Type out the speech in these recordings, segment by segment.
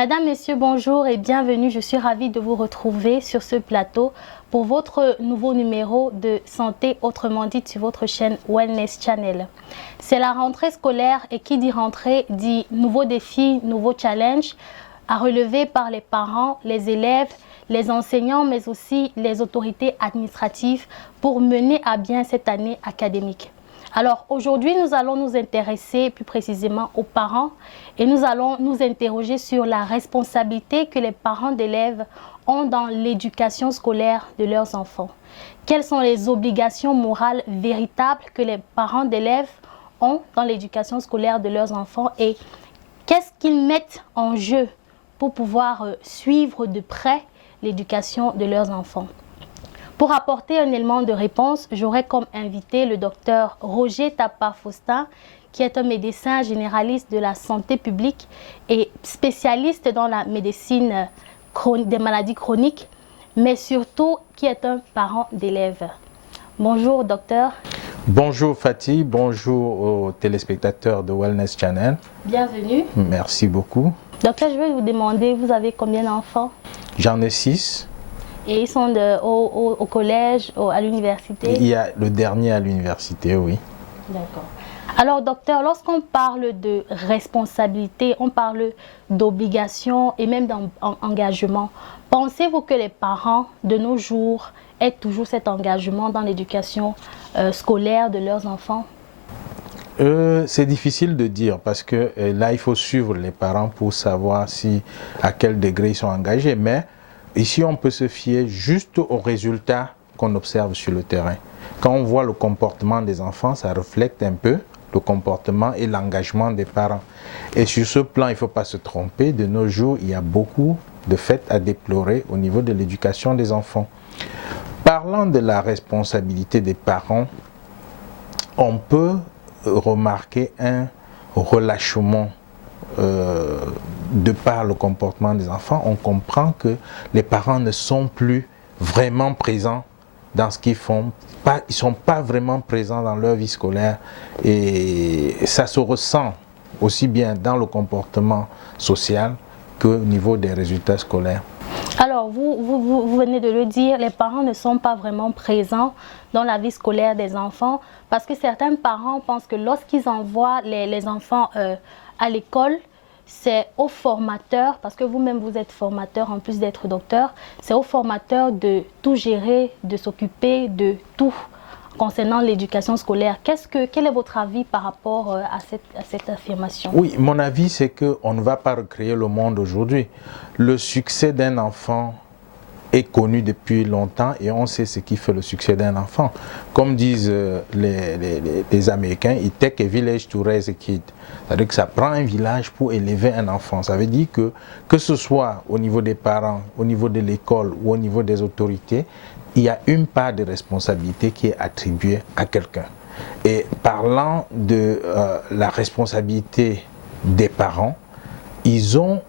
Madame, Messieurs, bonjour et bienvenue. Je suis ravie de vous retrouver sur ce plateau pour votre nouveau numéro de santé, autrement dit sur votre chaîne Wellness Channel. C'est la rentrée scolaire et qui dit rentrée dit nouveaux défis, nouveaux challenges à relever par les parents, les élèves, les enseignants, mais aussi les autorités administratives pour mener à bien cette année académique. Alors aujourd'hui, nous allons nous intéresser plus précisément aux parents et nous allons nous interroger sur la responsabilité que les parents d'élèves ont dans l'éducation scolaire de leurs enfants. Quelles sont les obligations morales véritables que les parents d'élèves ont dans l'éducation scolaire de leurs enfants et qu'est-ce qu'ils mettent en jeu pour pouvoir suivre de près l'éducation de leurs enfants. Pour apporter un élément de réponse, j'aurai comme invité le docteur Roger Tapa-Faustin, qui est un médecin généraliste de la santé publique et spécialiste dans la médecine des maladies chroniques, mais surtout qui est un parent d'élèves. Bonjour docteur. Bonjour Fatih, bonjour aux téléspectateurs de Wellness Channel. Bienvenue. Merci beaucoup. Docteur, je vais vous demander, vous avez combien d'enfants? J'en ai 6. Et ils sont au collège, à l'université? Il y a le dernier à l'université, oui. D'accord. Alors docteur, lorsqu'on parle de responsabilité, on parle d'obligation et même d'engagement. Pensez-vous que les parents de nos jours aient toujours cet engagement dans l'éducation scolaire de leurs enfants? C'est difficile de dire parce que là, il faut suivre les parents pour savoir à quel degré ils sont engagés. Mais ici, on peut se fier juste aux résultats qu'on observe sur le terrain. Quand on voit le comportement des enfants, ça reflète un peu le comportement et l'engagement des parents. Et sur ce plan, il ne faut pas se tromper. De nos jours, il y a beaucoup de faits à déplorer au niveau de l'éducation des enfants. Parlant de la responsabilité des parents, on peut remarquer un relâchement de par le comportement des enfants. On comprend que les parents ne sont plus vraiment présents dans ce qu'ils font. Ils ne sont pas vraiment présents dans leur vie scolaire et ça se ressent aussi bien dans le comportement social qu'au niveau des résultats scolaires. Alors, vous venez de le dire, les parents ne sont pas vraiment présents dans la vie scolaire des enfants parce que certains parents pensent que lorsqu'ils envoient les enfants à l'école, c'est au formateur, parce que vous-même vous êtes formateur en plus d'être docteur, c'est au formateur de tout gérer, de s'occuper de tout concernant l'éducation scolaire. Quel est votre avis par rapport à cette affirmation? Oui, mon avis c'est qu'on ne va pas recréer le monde aujourd'hui. Le succès d'un enfant est connu depuis longtemps et on sait ce qui fait le succès d'un enfant. Comme disent les Américains, it take a village to raise a kid. C'est-à-dire que ça prend un village pour élever un enfant. Ça veut dire que ce soit au niveau des parents, au niveau de l'école ou au niveau des autorités, il y a une part de responsabilité qui est attribuée à quelqu'un. Et parlant de la responsabilité des parents, ils ont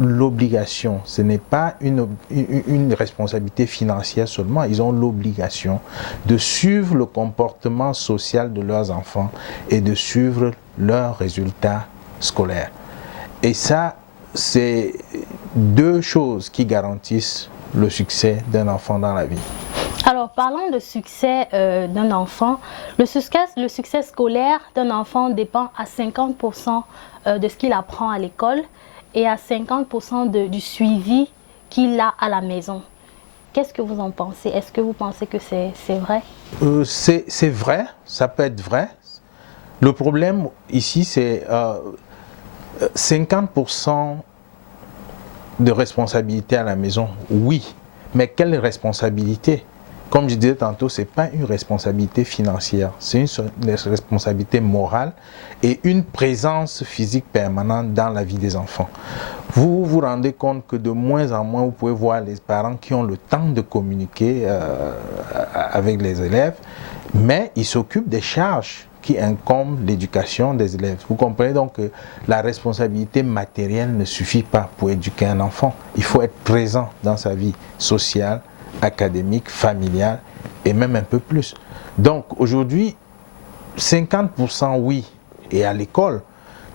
l'obligation, ce n'est pas une responsabilité financière seulement, ils ont l'obligation de suivre le comportement social de leurs enfants et de suivre leurs résultats scolaires. Et ça, c'est deux choses qui garantissent le succès d'un enfant dans la vie. Alors, parlant de succès d'un enfant, le succès scolaire d'un enfant dépend à 50% de ce qu'il apprend à l'école et à 50% du suivi qu'il a à la maison. Qu'est-ce que vous en pensez? Est-ce que vous pensez que c'est vrai? C'est vrai, ça peut être vrai. Le problème ici, c'est 50% de responsabilité à la maison, oui. Mais quelle responsabilité? Comme je disais tantôt, ce n'est pas une responsabilité financière, c'est une responsabilité morale et une présence physique permanente dans la vie des enfants. Vous vous rendez compte que de moins en moins, vous pouvez voir les parents qui ont le temps de communiquer avec les élèves, mais ils s'occupent des charges qui incombent l'éducation des élèves. Vous comprenez donc que la responsabilité matérielle ne suffit pas pour éduquer un enfant. Il faut être présent dans sa vie sociale, académique, familiale et même un peu plus. Donc aujourd'hui, 50% oui, et à l'école,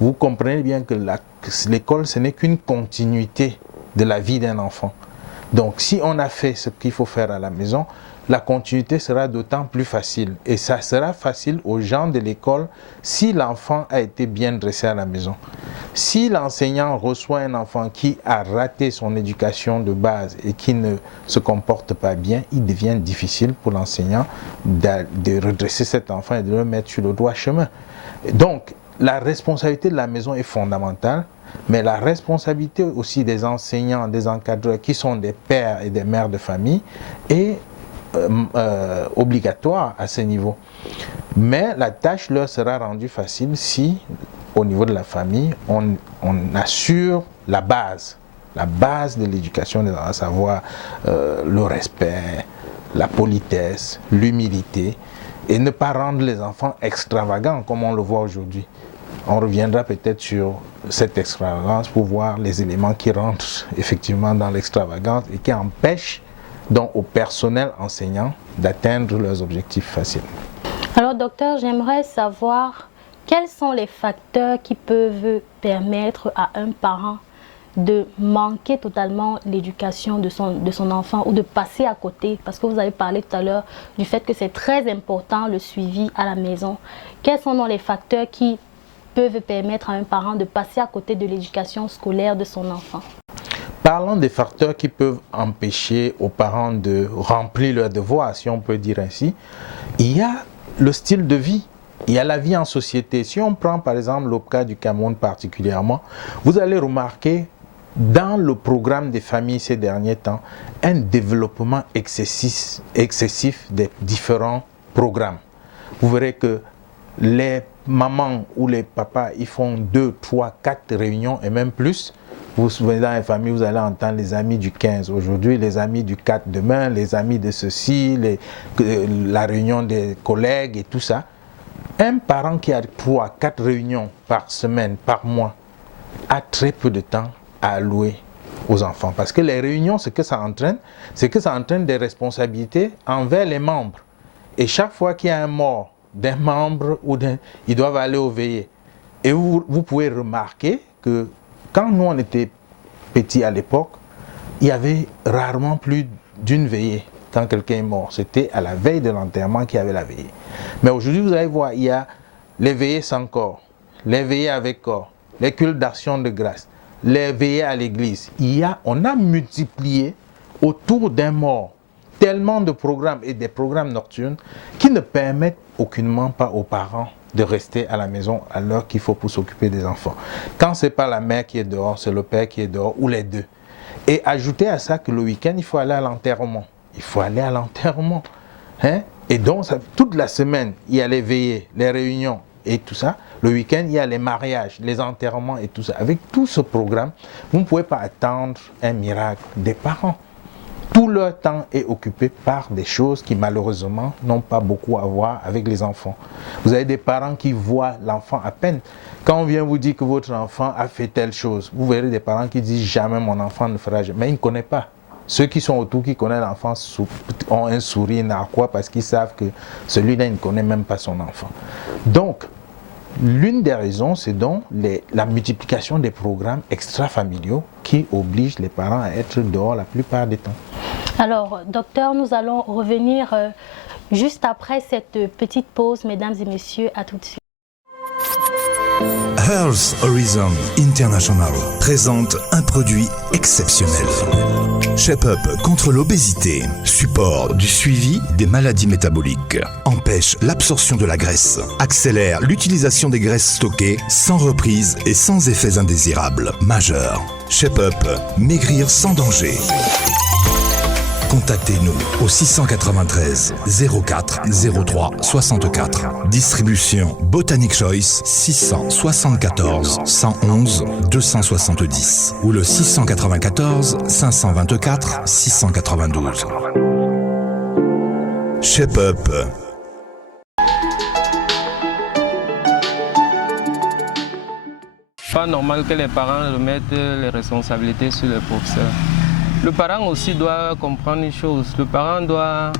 vous comprenez bien que l'école, ce n'est qu'une continuité de la vie d'un enfant. Donc, si on a fait ce qu'il faut faire à la maison, la continuité sera d'autant plus facile. Et ça sera facile aux gens de l'école si l'enfant a été bien dressé à la maison. Si l'enseignant reçoit un enfant qui a raté son éducation de base et qui ne se comporte pas bien, il devient difficile pour l'enseignant de redresser cet enfant et de le mettre sur le droit chemin. Donc, la responsabilité de la maison est fondamentale, mais la responsabilité aussi des enseignants, des encadreurs qui sont des pères et des mères de famille est obligatoire à ce niveau. Mais la tâche leur sera rendue facile si, au niveau de la famille, on assure la base de l'éducation, à savoir le respect, la politesse, l'humilité, et ne pas rendre les enfants extravagants comme on le voit aujourd'hui. On reviendra peut-être sur cette extravagance pour voir les éléments qui rentrent effectivement dans l'extravagance et qui empêchent donc au personnel enseignant d'atteindre leurs objectifs facilement. Alors docteur, j'aimerais savoir quels sont les facteurs qui peuvent permettre à un parent de manquer totalement l'éducation de son enfant ou de passer à côté, parce que vous avez parlé tout à l'heure du fait que c'est très important le suivi à la maison. Quels sont donc les facteurs qui peuvent permettre à un parent de passer à côté de l'éducation scolaire de son enfant? Parlons des facteurs qui peuvent empêcher aux parents de remplir leurs devoirs, si on peut dire ainsi. Il y a le style de vie, il y a la vie en société. Si on prend par exemple le cas du Cameroun particulièrement, vous allez remarquer dans le programme des familles ces derniers temps un développement excessif des différents programmes. Vous verrez que les mamans ou les papas, ils font 2, 3, 4 réunions et même plus. Vous vous souvenez, dans les familles, vous allez entendre les amis du 15 aujourd'hui, les amis du 4 demain, les amis de ceci, la réunion des collègues et tout ça. Un parent qui a 3, 4 réunions par semaine, par mois, a très peu de temps à allouer aux enfants. Parce que les réunions, ce que ça entraîne, c'est que ça entraîne des responsabilités envers les membres. Et chaque fois qu'il y a un mort d'un membre, ils doivent aller au veillées. Et vous pouvez remarquer que quand nous on était petits à l'époque, il y avait rarement plus d'une veillée quand quelqu'un est mort. C'était à la veille de l'enterrement qu'il y avait la veillée. Mais aujourd'hui, vous allez voir, il y a les veillées sans corps, les veillées avec corps, les cultes d'action de grâce, les veillées à l'église. On a multiplié autour d'un mort tellement de programmes et des programmes nocturnes qui ne permettent aucunement pas aux parents de rester à la maison à l'heure qu'il faut pour s'occuper des enfants. Quand ce n'est pas la mère qui est dehors, c'est le père qui est dehors, ou les deux. Et ajoutez à ça que le week-end, il faut aller à l'enterrement. Il faut aller à l'enterrement. Hein? Et donc, toute la semaine, il y a les veillées, les réunions et tout ça. Le week-end, il y a les mariages, les enterrements et tout ça. Avec tout ce programme, vous ne pouvez pas attendre un miracle des parents. Tout leur temps est occupé par des choses qui malheureusement n'ont pas beaucoup à voir avec les enfants. Vous avez des parents qui voient l'enfant à peine. Quand on vient vous dire que votre enfant a fait telle chose, vous verrez des parents qui disent jamais mon enfant ne fera jamais. Mais ils ne connaissent pas. Ceux qui sont autour, qui connaissent l'enfant, ont un sourire narquois parce qu'ils savent que celui-là ne connaît même pas son enfant. Donc, l'une des raisons, c'est donc la multiplication des programmes extrafamiliaux qui obligent les parents à être dehors la plupart des temps. Alors, docteur, nous allons revenir juste après cette petite pause, mesdames et messieurs, à tout de suite. Health Horizon International présente un produit exceptionnel. Shape-Up contre l'obésité, support du suivi des maladies métaboliques, empêche l'absorption de la graisse, accélère l'utilisation des graisses stockées sans reprise et sans effets indésirables majeurs. Shape-Up, maigrir sans danger. Contactez-nous au 693 04 03 64. Distribution Botanic Choice 674 111 270 ou le 694 524 692. Shape Up. Pas normal que les parents remettent les responsabilités sur les professeurs. Le parent aussi doit comprendre une chose. Le parent doit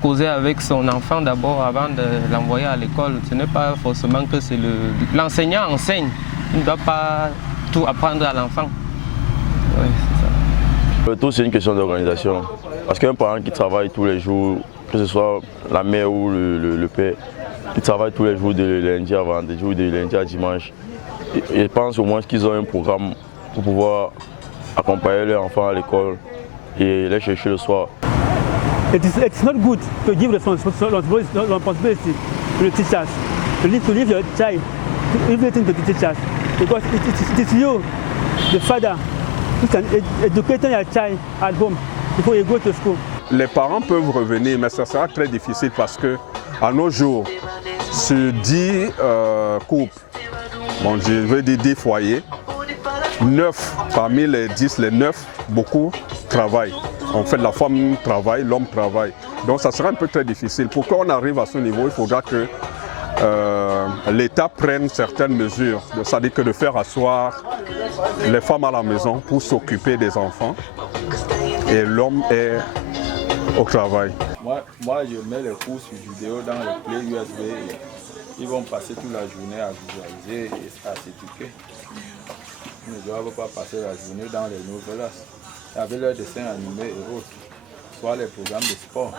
causer avec son enfant d'abord avant de l'envoyer à l'école. Ce n'est pas forcément que c'est l'enseignant enseigne. On ne doit pas tout apprendre à l'enfant. Oui, c'est ça. Le tout, c'est une question d'organisation. Parce qu'un parent qui travaille tous les jours, que ce soit la mère ou le père, qui travaille tous les jours de lundi à vendredi ou de lundi à dimanche, je pense au moins qu'ils ont un programme pour pouvoir accompagner leurs enfants à l'école et les chercher le soir. It's not good to give responsibility to the teachers. To leave your child everything to the teachers, because it is you, the father, who can educate your child at home before you go to school. Les parents peuvent revenir, mais ça sera très difficile parce que à nos jours, sur 10 couples, bon, je veux dire 10 foyers, 9 parmi les 10, les 9, beaucoup travaillent. En fait, la femme travaille, l'homme travaille. Donc ça sera un peu très difficile. Pour qu'on arrive à ce niveau, il faudra que l'État prenne certaines mesures. C'est-à-dire que de faire asseoir les femmes à la maison pour s'occuper des enfants et l'homme est au travail. Moi, je mets les cours sur vidéo dans les clés USB. Et ils vont passer toute la journée à visualiser et à s'éduquer. Ils ne doivent pas passer la journée dans les novelas avec leurs dessins animés et autres, soit les programmes de sport.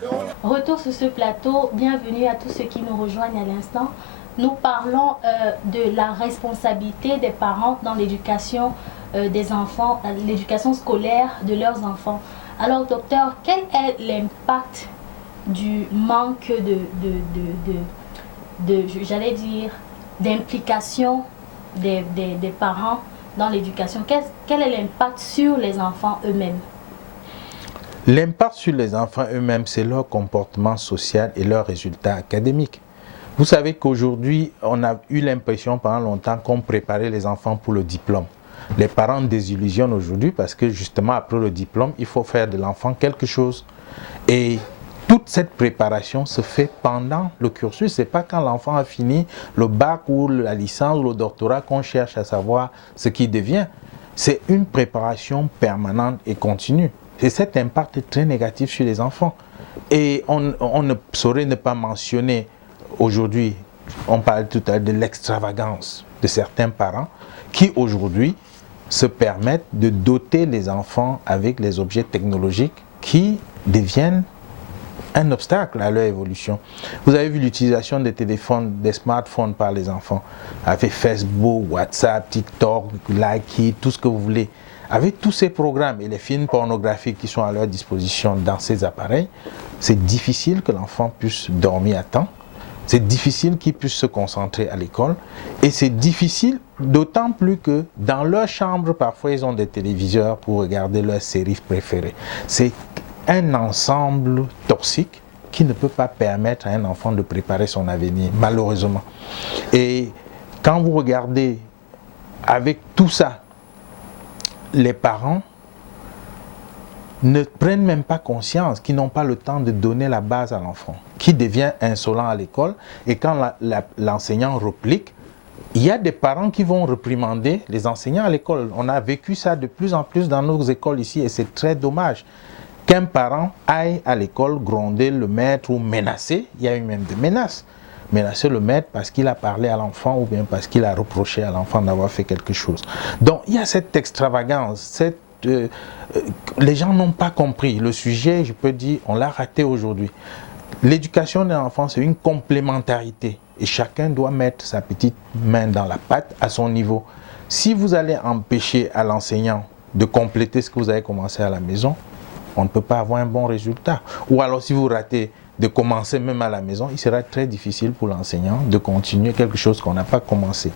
Voilà. Retour sur ce plateau, bienvenue à tous ceux qui nous rejoignent à l'instant. Nous parlons de la responsabilité des parents dans l'éducation des enfants, l'éducation scolaire de leurs enfants. Alors docteur, quel est l'impact du manque j'allais dire, d'implication des parents dans l'éducation? Quel est l'impact sur les enfants eux-mêmes? L'impact sur les enfants eux-mêmes, c'est leur comportement social et leurs résultats académiques. Vous savez qu'aujourd'hui, on a eu l'impression pendant longtemps qu'on préparait les enfants pour le diplôme. Les parents désillusionnent aujourd'hui parce que justement après le diplôme, il faut faire de l'enfant quelque chose. Et toute cette préparation se fait pendant le cursus. Ce n'est pas quand l'enfant a fini le bac ou la licence ou le doctorat qu'on cherche à savoir ce qu'il devient. C'est une préparation permanente et continue. Et cet impact est très négatif sur les enfants. Et on ne saurait ne pas mentionner aujourd'hui, on parle tout à l'heure de l'extravagance de certains parents qui aujourd'hui se permettent de doter les enfants avec les objets technologiques qui deviennent un obstacle à leur évolution. Vous avez vu l'utilisation des téléphones, des smartphones par les enfants, avec Facebook, WhatsApp, TikTok, Likee, tout ce que vous voulez. Avec tous ces programmes et les films pornographiques qui sont à leur disposition dans ces appareils, c'est difficile que l'enfant puisse dormir à temps. C'est difficile qu'ils puissent se concentrer à l'école. Et c'est difficile, d'autant plus que dans leur chambre, parfois, ils ont des téléviseurs pour regarder leurs séries préférées. C'est un ensemble toxique qui ne peut pas permettre à un enfant de préparer son avenir, malheureusement. Et quand vous regardez avec tout ça, les parents ne prennent même pas conscience qu'ils n'ont pas le temps de donner la base à l'enfant, qui devient insolent à l'école. Et quand l'enseignant replique, il y a des parents qui vont réprimander les enseignants à l'école. On a vécu ça de plus en plus dans nos écoles ici et c'est très dommage qu'un parent aille à l'école gronder le maître ou menacer. Il y a eu même des menaces. Menacer le maître parce qu'il a parlé à l'enfant ou bien parce qu'il a reproché à l'enfant d'avoir fait quelque chose. Donc il y a cette extravagance, les gens n'ont pas compris. Le sujet, je peux dire, on l'a raté aujourd'hui. L'éducation d'un enfant, c'est une complémentarité et chacun doit mettre sa petite main dans la pâte à son niveau. Si vous allez empêcher à l'enseignant de compléter ce que vous avez commencé à la maison, on ne peut pas avoir un bon résultat. Ou alors si vous ratez de commencer même à la maison, il sera très difficile pour l'enseignant de continuer quelque chose qu'on n'a pas commencé.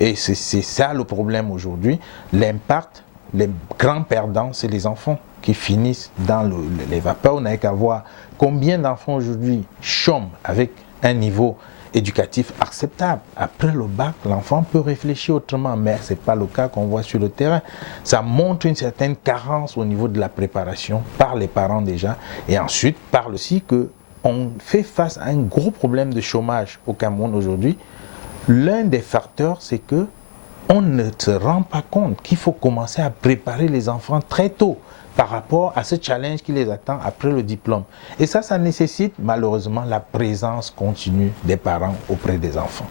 Et c'est ça le problème aujourd'hui. L'impact, les grands perdants, c'est les enfants qui finissent dans les vapeurs. On n'a qu'à voir combien d'enfants aujourd'hui chôment avec un niveau éducatif acceptable. Après le bac, l'enfant peut réfléchir autrement, mais ce n'est pas le cas qu'on voit sur le terrain. Ça montre une certaine carence au niveau de la préparation par les parents déjà, et ensuite par aussi qu'on fait face à un gros problème de chômage au Cameroun aujourd'hui. L'un des facteurs, c'est que on ne se rend pas compte qu'il faut commencer à préparer les enfants très tôt par rapport à ce challenge qui les attend après le diplôme. Et ça nécessite malheureusement la présence continue des parents auprès des enfants.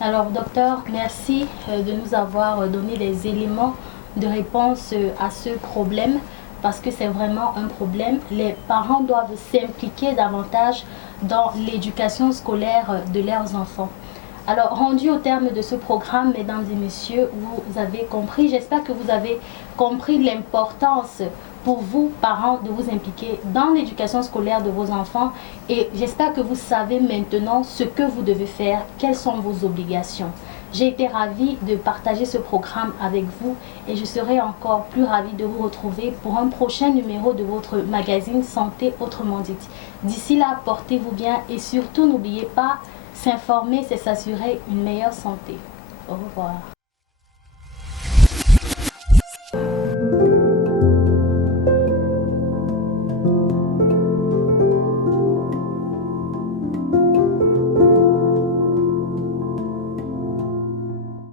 Alors, docteur, merci de nous avoir donné des éléments de réponse à ce problème, parce que c'est vraiment un problème. Les parents doivent s'impliquer davantage dans l'éducation scolaire de leurs enfants. Alors, rendu au terme de ce programme, mesdames et messieurs, vous avez compris, j'espère que vous avez compris l'importance pour vous, parents, de vous impliquer dans l'éducation scolaire de vos enfants, et j'espère que vous savez maintenant ce que vous devez faire, quelles sont vos obligations. J'ai été ravie de partager ce programme avec vous et je serai encore plus ravie de vous retrouver pour un prochain numéro de votre magazine Santé Autrement Dit. D'ici là, portez-vous bien et surtout n'oubliez pas, s'informer, c'est s'assurer une meilleure santé. Au revoir.